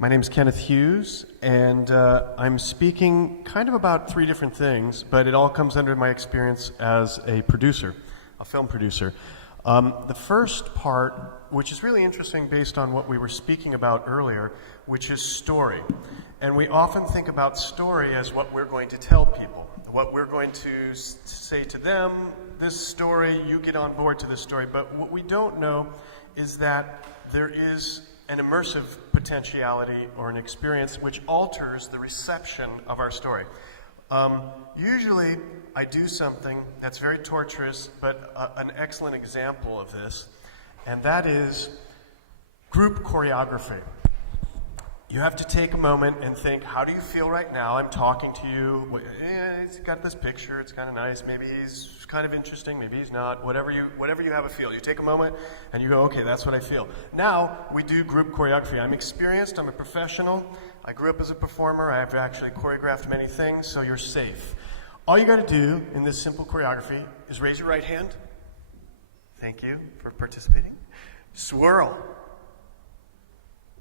My name's Kenneth Hughes, and I'm speaking kind of about three different things, but it all comes under my experience as a producer, a film producer. The first part, which is really interesting based on what we were speaking about earlier, which is story. And we often think about story as what we're going to tell people, what we're going to say to them, this story, you get on board to this story. But what we don't know is that there is an immersive potentiality or an experience which alters the reception of our story. Usually, I do something that's very torturous, but an excellent example of this, and that is group choreography. You have to take a moment and think, how do you feel right now? I'm talking to you. He's got this picture. It's kind of nice. Maybe he's kind of interesting. Maybe he's not. Whatever you have a feel. You take a moment and you go, okay, that's what I feel. Now we do group choreography. I'm experienced. I'm a professional. I grew up as a performer. I've actually choreographed many things, so you're safe. All you got to do in this simple choreography is raise your right hand. Thank you for participating. Swirl.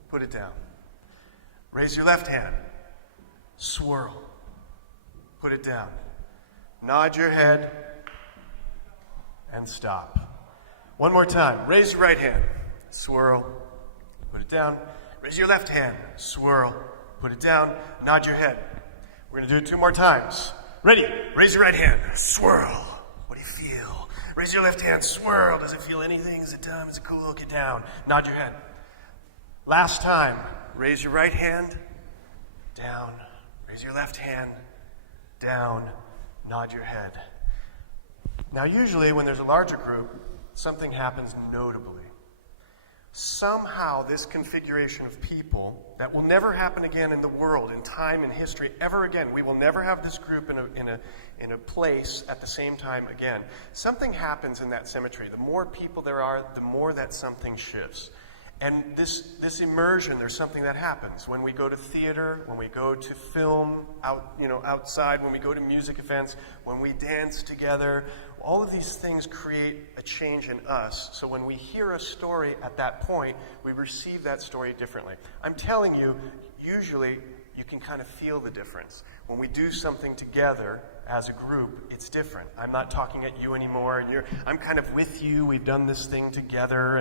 Put it down. Raise your left hand. Swirl. Put it down. Nod your head and stop. One more time. Raise your right hand. Swirl. Put it down. Raise your left hand. Swirl. Put it down. Nod your head. We're going to do it two more times. Ready? Raise your right hand. Swirl. What do you feel? Raise your left hand. Swirl. Does it feel anything? Is it dumb? Is it cool? Get down. Nod your head. Last time. Raise your right hand, down. Raise your left hand, down. Nod your head. Now, usually when there's a larger group, something happens notably. Somehow this configuration of people that will never happen again in the world, in time, in history, ever again. We will never have this group in a place at the same time again. Something happens in that symmetry. The more people there are, the more that something shifts. And this immersion, there's something that happens when we go to theater, when we go to film outside, when we go to music events, when we dance together. All of these things create a change in us. So when we hear a story at that point, we receive that story differently. I'm telling you, usually you can kind of feel the difference. When we do something together as a group, it's different. I'm not talking at you anymore, and I'm kind of with you. We've done this thing together,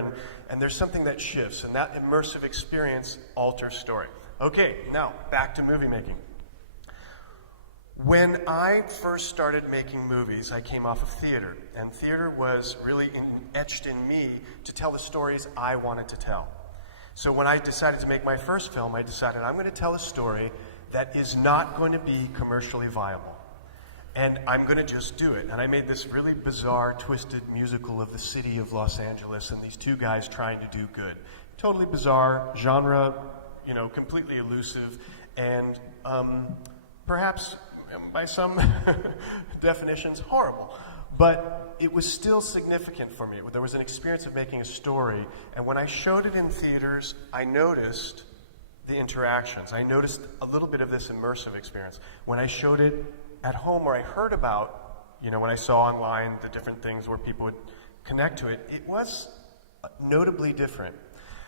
and there's something that shifts, and that immersive experience alters story. Okay, now back to movie making. When I first started making movies, I came off of theater, and theater was really etched in me to tell the stories I wanted to tell. So when I decided to make my first film, I decided I'm going to tell a story that is not going to be commercially viable. And I'm going to just do it. And I made this really bizarre, twisted musical of the city of Los Angeles and these two guys trying to do good. Totally bizarre, genre, completely elusive, and perhaps by some definitions, horrible. But it was still significant for me. There was an experience of making a story, and when I showed it in theaters, I noticed the interactions. I noticed a little bit of this immersive experience. When I showed it at home, or I heard about, when I saw online the different things where people would connect to it, it was notably different.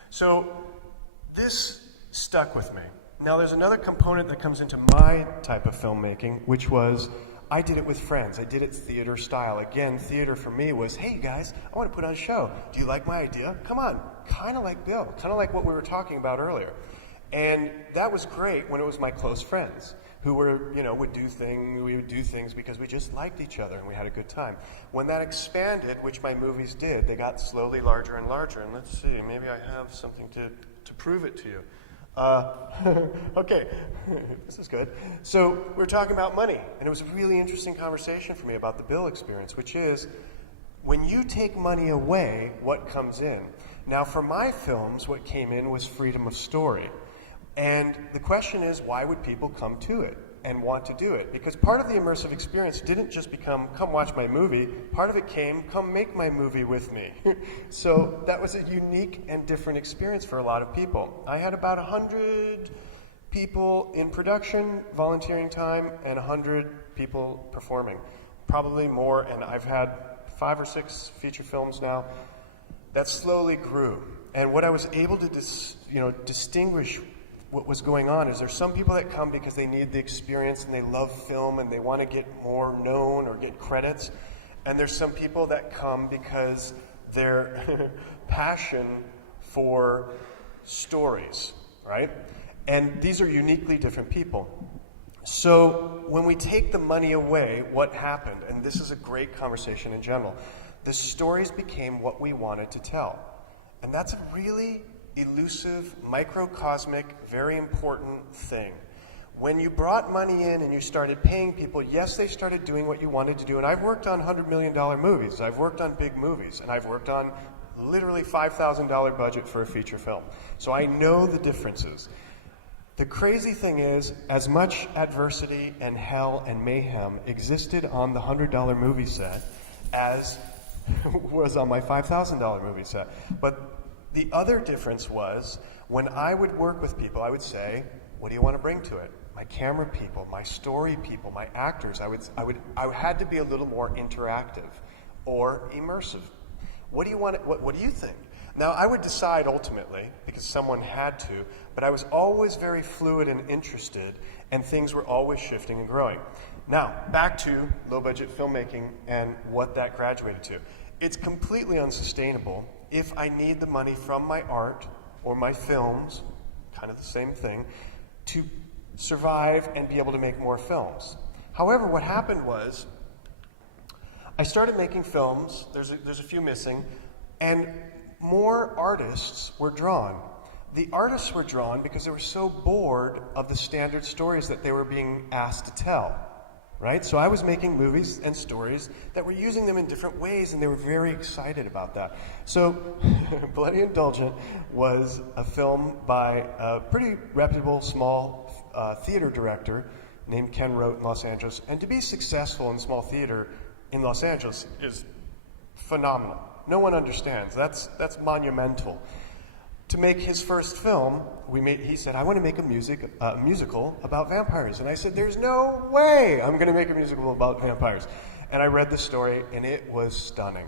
So this stuck with me. Now there's another component that comes into my type of filmmaking, which was I did it with friends. I did it theater style. Again, theater for me was, hey guys, I want to put on a show. Do you like my idea? Come on. Kind of like Bill. Kind of like what we were talking about earlier. And that was great when it was my close friends who were, we would do things because we just liked each other and we had a good time. When that expanded, which my movies did, they got slowly larger and larger. And let's see, maybe I have something to prove it to you. Okay, this is good. So we're talking about money, and it was a really interesting conversation for me about the Bill experience, which is when you take money away, what comes in? Now, for my films, what came in was freedom of story. And the question is, why would people come to it and want to do it? Because part of the immersive experience didn't just become, come watch my movie. Part of it came, come make my movie with me. So that was a unique and different experience for a lot of people. I had about 100 people in production, volunteering time, and 100 people performing. Probably more, and I've had 5 or 6 feature films now. That slowly grew. And what I was able to distinguish what was going on is there's some people that come because they need the experience and they love film and they want to get more known or get credits. And there's some people that come because their passion for stories, right? And these are uniquely different people. So when we take the money away, what happened? And this is a great conversation in general. The stories became what we wanted to tell. And that's a really elusive, microcosmic, very important thing. When you brought money in and you started paying people, yes, they started doing what you wanted to do. And I've worked on $100 million movies. I've worked on big movies. And I've worked on literally $5,000 budget for a feature film. So I know the differences. The crazy thing is, as much adversity and hell and mayhem existed on the $100 movie set as was on my $5,000 movie set. But the other difference was, when I would work with people, I would say, what do you want to bring to it? My camera people, my story people, my actors. I had to be a little more interactive or immersive. What do you want? What do you think? Now, I would decide ultimately, because someone had to, but I was always very fluid and interested, and things were always shifting and growing. Now, back to low-budget filmmaking and what that graduated to. It's completely unsustainable if I need the money from my art or my films, kind of the same thing, to survive and be able to make more films. However, what happened was, I started making films, there's a few missing, and more artists were drawn. The artists were drawn because they were so bored of the standard stories that they were being asked to tell. Right? So I was making movies and stories that were using them in different ways, and they were very excited about that. So Bloody Indulgent was a film by a pretty reputable small theater director named Ken in Los Angeles. And to be successful in small theater in Los Angeles is phenomenal. No one understands. That's monumental. To make his first film, he said, I want to make a musical about vampires. And I said, there's no way I'm going to make a musical about vampires. And I read the story, and it was stunning.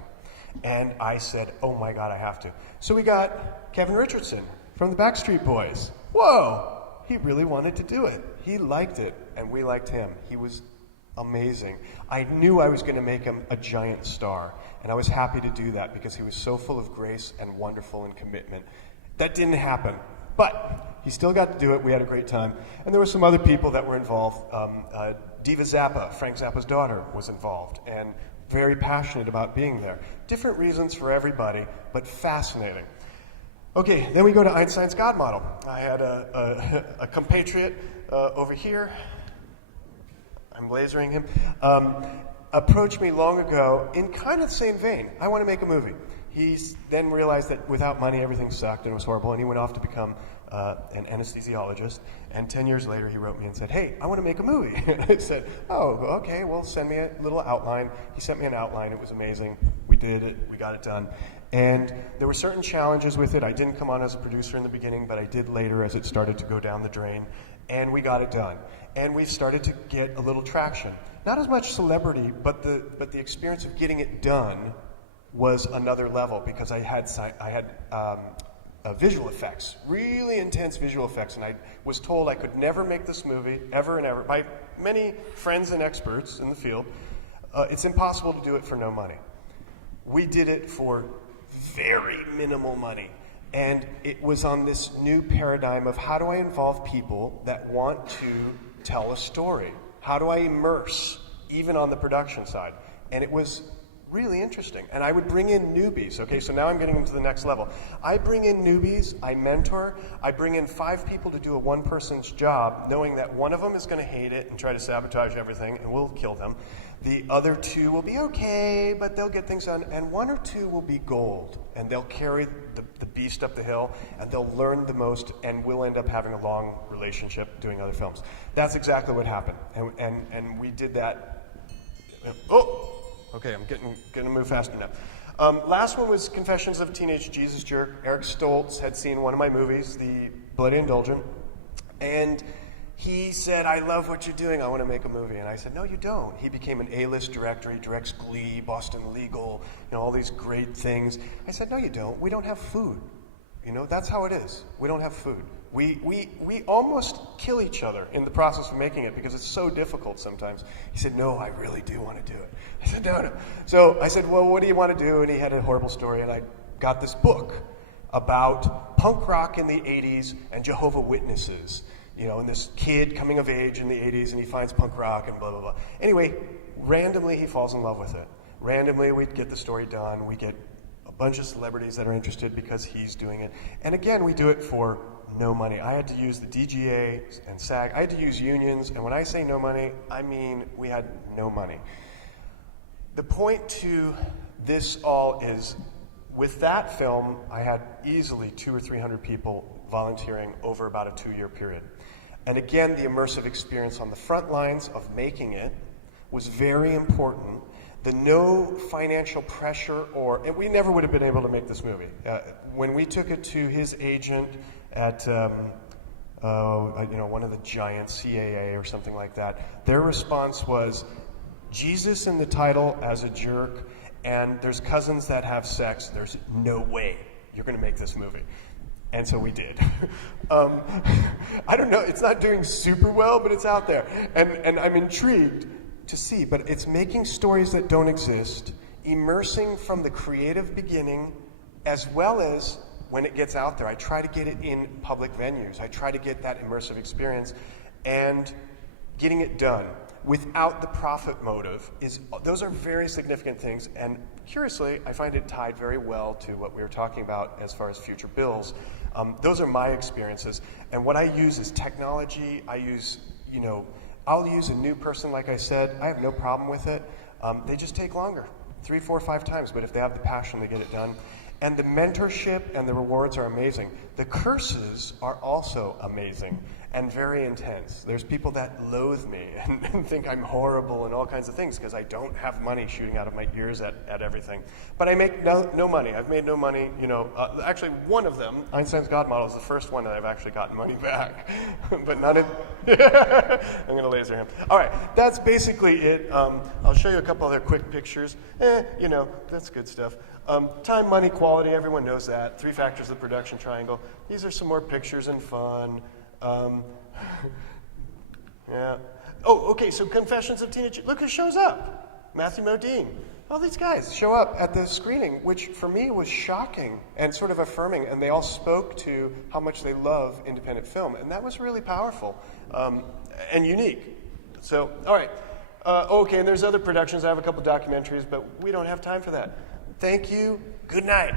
And I said, oh my God, I have to. So we got Kevin Richardson from the Backstreet Boys. Whoa! He really wanted to do it. He liked it, and we liked him. He was amazing. I knew I was going to make him a giant star, and I was happy to do that because he was so full of grace and wonderful and commitment. That didn't happen, but he still got to do it. We had a great time. And there were some other people that were involved. Diva Zappa, Frank Zappa's daughter, was involved and very passionate about being there. Different reasons for everybody, but fascinating. Okay, then we go to Einstein's God model. I had a compatriot over here. I'm lasering him. Approached me long ago in kind of the same vein. I want to make a movie. He then realized that without money, everything sucked and it was horrible, and he went off to become an anesthesiologist. And 10 years later, he wrote me and said, hey, I want to make a movie. And I said, oh, okay, well, send me a little outline. He sent me an outline. It was amazing. We did it. We got it done. And there were certain challenges with it. I didn't come on as a producer in the beginning, but I did later as it started to go down the drain. And we got it done. And we started to get a little traction. Not as much celebrity, but the experience of getting it done was another level, because I had visual effects, really intense visual effects, and I was told I could never make this movie, ever and ever, by many friends and experts in the field. It's impossible to do it for no money. We did it for very minimal money, and it was on this new paradigm of how do I involve people that want to tell a story? How do I immerse, even on the production side? And it was really interesting. And I would bring in newbies. Okay, so now I'm getting into the next level. I bring in newbies, I mentor, I bring in 5 people to do a one-person's job, knowing that one of them is going to hate it and try to sabotage everything, and we'll kill them. The other 2 will be okay, but they'll get things done. And 1 or 2 will be gold, and they'll carry the beast up the hill, and they'll learn the most, and we'll end up having a long relationship doing other films. That's exactly what happened. And we did that. Oh! Okay, I'm getting to move faster now. Last one was Confessions of a Teenage Jesus Jerk. Eric Stoltz had seen one of my movies, The Bloody Indulgent, and he said, I love what you're doing, I want to make a movie. And I said, no, you don't. He became an A-list director, he directs Glee, Boston Legal, all these great things. I said, no, you don't. We don't have food. That's how it is. We don't have food. We almost kill each other in the process of making it because it's so difficult sometimes. He said, no, I really do want to do it. I said, no. So I said, well, what do you want to do? And he had a horrible story, and I got this book about punk rock in the 80s and Jehovah Witnesses. And this kid coming of age in the 80s, and he finds punk rock and blah, blah, blah. Anyway, randomly he falls in love with it. Randomly we get the story done. We get a bunch of celebrities that are interested because he's doing it. And again, we do it for no money. I had to use the DGA and SAG. I had to use unions, and when I say no money, I mean we had no money. The point to this all is, with that film, I had easily 200 or 300 people volunteering over about a 2-year period. And again, the immersive experience on the front lines of making it was very important. The no financial pressure, and we never would have been able to make this movie. When we took it to his agent at one of the giants, CAA or something like that, their response was, Jesus in the title as a jerk, and there's cousins that have sex, there's no way you're going to make this movie. And so we did. I don't know, it's not doing super well, but it's out there. And I'm intrigued to see, but it's making stories that don't exist, immersing from the creative beginning, as well as when it gets out there. I try to get it in public venues. I try to get that immersive experience, and getting it done without the profit motive those are very significant things. And curiously, I find it tied very well to what we were talking about as far as future bills. Those are my experiences. And what I use is technology. I'll use a new person, like I said. I have no problem with it. They just take longer, 3, 4, 5 times. But if they have the passion, they get it done. And the mentorship and the rewards are amazing. The curses are also amazing and very intense. There's people that loathe me and think I'm horrible and all kinds of things because I don't have money shooting out of my ears at everything. But I make no money. I've made no money. Actually, one of them, Einstein's God Model, is the first one that I've actually gotten money back. But not in... I'm going to laser him. All right, that's basically it. I'll show you a couple other quick pictures. That's good stuff. Time, money, quality, everyone knows that. 3 factors of the production triangle. These are some more pictures and fun. Yeah. Oh, okay, so Confessions of Teenage... Look who shows up. Matthew Modine. All these guys show up at the screening, which for me was shocking and sort of affirming, and they all spoke to how much they love independent film, and that was really powerful and unique. So, all right. Okay, and there's other productions. I have a couple documentaries, but we don't have time for that. Thank you. Good night.